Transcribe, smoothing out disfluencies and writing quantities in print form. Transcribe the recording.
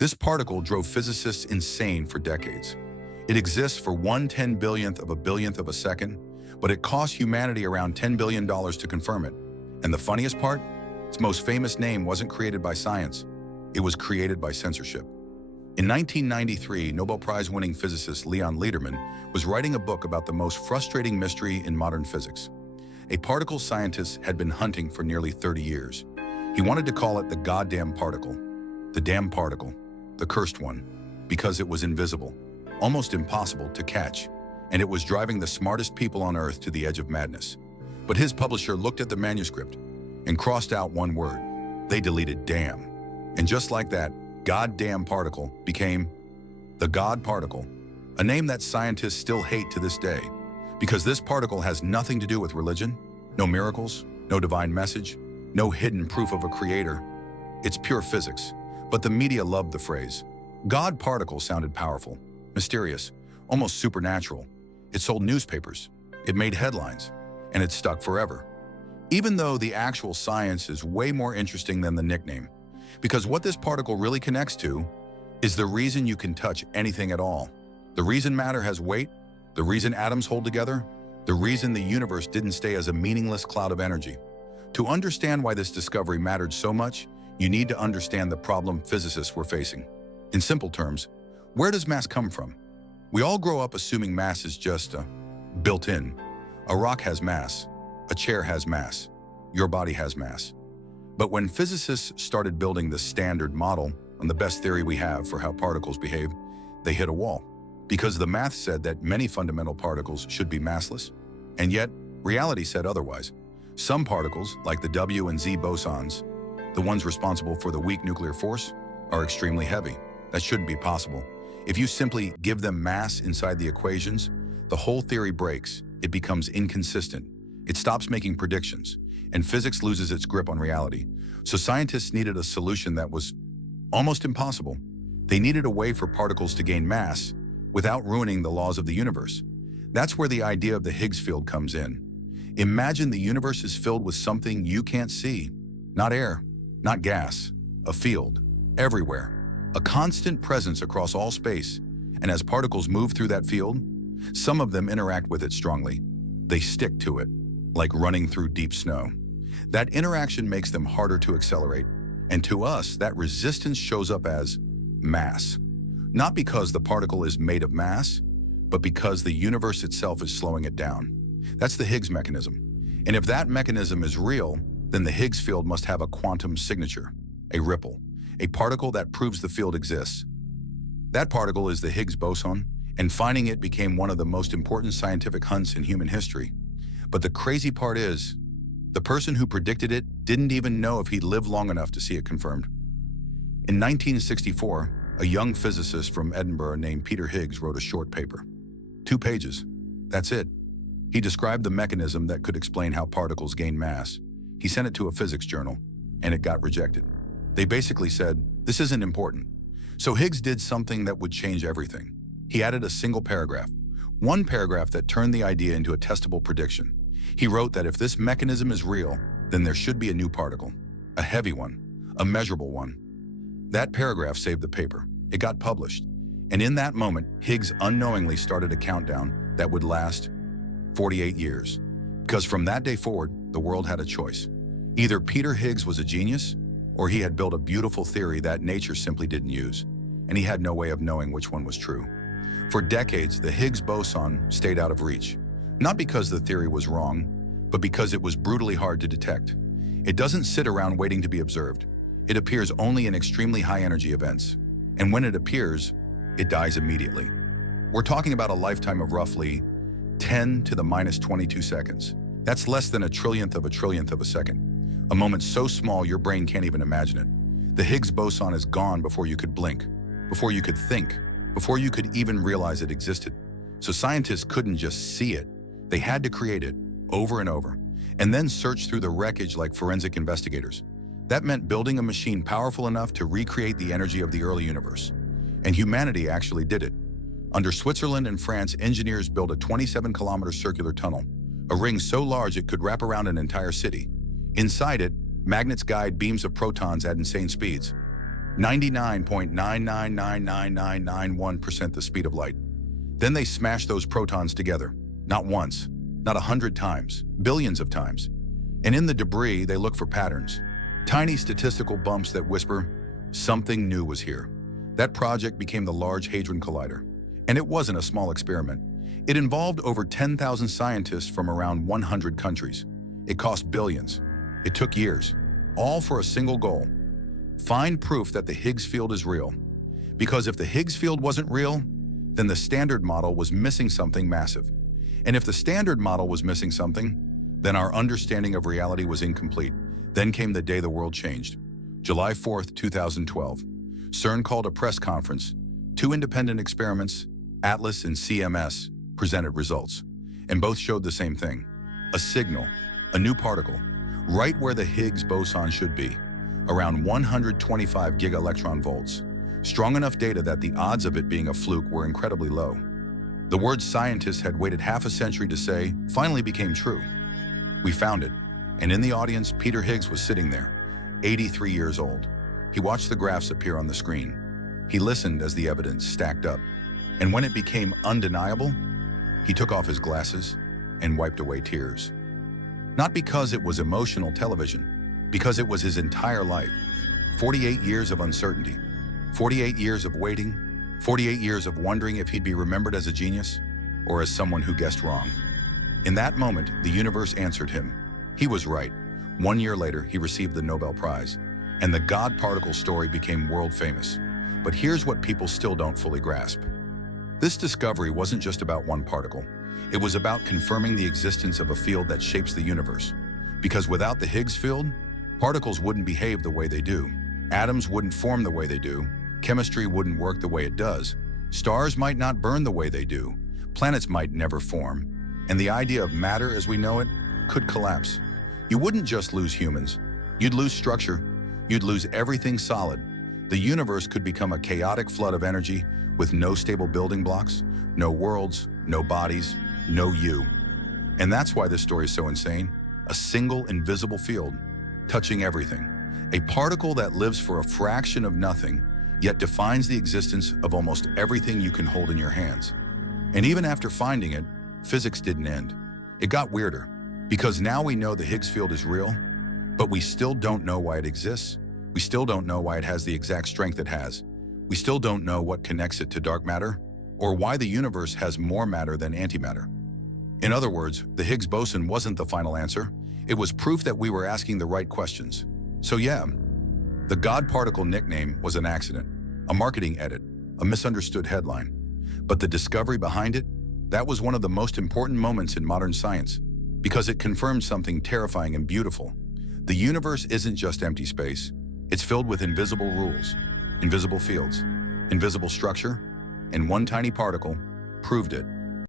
This particle drove physicists insane for decades. It exists for 1/10 billionth of a billionth of a second, but it cost humanity around $10 billion to confirm it. And the funniest part? Its most famous name wasn't created by science. It was created by censorship. In 1993, Nobel Prize-winning physicist Leon Lederman was writing a book about the most frustrating mystery in modern physics. A particle scientist had been hunting for nearly 30 years. He wanted to call it the goddamn particle. The damn particle. The cursed one. Because it was invisible. Almost impossible to catch. And it was driving the smartest people on Earth to the edge of madness. But his publisher looked at the manuscript and crossed out one word. They deleted damn. And just like that, goddamn particle became the God particle, a name that scientists still hate to this day, because this particle has nothing to do with religion, no miracles, no divine message, no hidden proof of a creator. It's pure physics, but the media loved the phrase. God particle sounded powerful, mysterious, almost supernatural. It sold newspapers, it made headlines, and it stuck forever. Even though the actual science is way more interesting than the nickname, because what this particle really connects to is the reason you can touch anything at all. The reason matter has weight, the reason atoms hold together, the reason the universe didn't stay as a meaningless cloud of energy. To understand why this discovery mattered so much, you need to understand the problem physicists were facing. In simple terms, where does mass come from? We all grow up assuming mass is just built in. A rock has mass, a chair has mass, your body has mass. But when physicists started building the standard model on the best theory we have for how particles behave, they hit a wall. Because the math said that many fundamental particles should be massless, and yet reality said otherwise. Some particles, like the W and Z bosons, the ones responsible for the weak nuclear force, are extremely heavy. That shouldn't be possible. If you simply give them mass inside the equations, the whole theory breaks. It becomes inconsistent. It stops making predictions, and physics loses its grip on reality. So scientists needed a solution that was almost impossible. They needed a way for particles to gain mass without ruining the laws of the universe. That's where the idea of the Higgs field comes in. Imagine the universe is filled with something you can't see. Not air, not gas, a field, everywhere. A constant presence across all space. And as particles move through that field, some of them interact with it strongly. They stick to it, like running through deep snow. That interaction makes them harder to accelerate. And to us, that resistance shows up as mass. Not because the particle is made of mass, but because the universe itself is slowing it down. That's the Higgs mechanism. And if that mechanism is real, then the Higgs field must have a quantum signature, a ripple, a particle that proves the field exists. That particle is the Higgs boson, and finding it became one of the most important scientific hunts in human history. But the crazy part is, the person who predicted it didn't even know if he'd live long enough to see it confirmed. In 1964, a young physicist from Edinburgh named Peter Higgs wrote a short paper. 2 pages. That's it. He described the mechanism that could explain how particles gain mass. He sent it to a physics journal, and it got rejected. They basically said, this isn't important. So Higgs did something that would change everything. He added a single paragraph. One paragraph that turned the idea into a testable prediction. He wrote that if this mechanism is real, then there should be a new particle. A heavy one. A measurable one. That paragraph saved the paper. It got published. And in that moment, Higgs unknowingly started a countdown that would last 48 years. Because from that day forward, the world had a choice. Either Peter Higgs was a genius, or he had built a beautiful theory that nature simply didn't use, and he had no way of knowing which one was true. For decades, the Higgs boson stayed out of reach, not because the theory was wrong, but because it was brutally hard to detect. It doesn't sit around waiting to be observed. It appears only in extremely high-energy events, and when it appears, it dies immediately. We're talking about a lifetime of roughly 10 to the minus 22 seconds. That's less than a trillionth of a second. A moment so small your brain can't even imagine it. The Higgs boson is gone before you could blink, before you could think, before you could even realize it existed. So scientists couldn't just see it. They had to create it over and over, and then search through the wreckage like forensic investigators. That meant building a machine powerful enough to recreate the energy of the early universe. And humanity actually did it. Under Switzerland and France, engineers built a 27-kilometer circular tunnel, a ring so large it could wrap around an entire city. Inside it, magnets guide beams of protons at insane speeds. 99.9999991% the speed of light. Then they smash those protons together, not once, not 100 times, billions of times. And in the debris, they look for patterns, tiny statistical bumps that whisper, something new was here. That project became the Large Hadron Collider. And it wasn't a small experiment. It involved over 10,000 scientists from around 100 countries. It cost billions. It took years, all for a single goal: find proof that the Higgs field is real. Because if the Higgs field wasn't real, then the standard model was missing something massive. And if the standard model was missing something, then our understanding of reality was incomplete. Then came the day the world changed. July 4th, 2012. CERN called a press conference. 2 independent experiments, ATLAS and CMS, presented results. And both showed the same thing: a signal, a new particle, right where the Higgs boson should be, around 125 giga-electron volts. Strong enough data that the odds of it being a fluke were incredibly low. The words scientists had waited half a century to say finally became true. We found it, and in the audience, Peter Higgs was sitting there, 83 years old. He watched the graphs appear on the screen. He listened as the evidence stacked up. And when it became undeniable, he took off his glasses and wiped away tears. Not because it was emotional television, because it was his entire life. 48 years of uncertainty, 48 years of waiting, 48 years of wondering if he'd be remembered as a genius or as someone who guessed wrong. In that moment, the universe answered him. He was right. 1 year later, he received the Nobel Prize, and the God particle story became world famous. But here's what people still don't fully grasp. This discovery wasn't just about one particle. It was about confirming the existence of a field that shapes the universe. Because without the Higgs field, particles wouldn't behave the way they do. Atoms wouldn't form the way they do. Chemistry wouldn't work the way it does. Stars might not burn the way they do. Planets might never form. And the idea of matter as we know it could collapse. You wouldn't just lose humans. You'd lose structure. You'd lose everything solid. The universe could become a chaotic flood of energy with no stable building blocks, no worlds, no bodies, no you. And that's why this story is so insane. A single invisible field, touching everything. A particle that lives for a fraction of nothing, yet defines the existence of almost everything you can hold in your hands. And even after finding it, physics didn't end. It got weirder, because now we know the Higgs field is real, but we still don't know why it exists. We still don't know why it has the exact strength it has. We still don't know what connects it to dark matter, or why the universe has more matter than antimatter. In other words, the Higgs boson wasn't the final answer. It was proof that we were asking the right questions. So yeah, the God particle nickname was an accident, a marketing edit, a misunderstood headline. But the discovery behind it, that was one of the most important moments in modern science, because it confirmed something terrifying and beautiful. The universe isn't just empty space. It's filled with invisible rules, invisible fields, invisible structure, and one tiny particle proved it.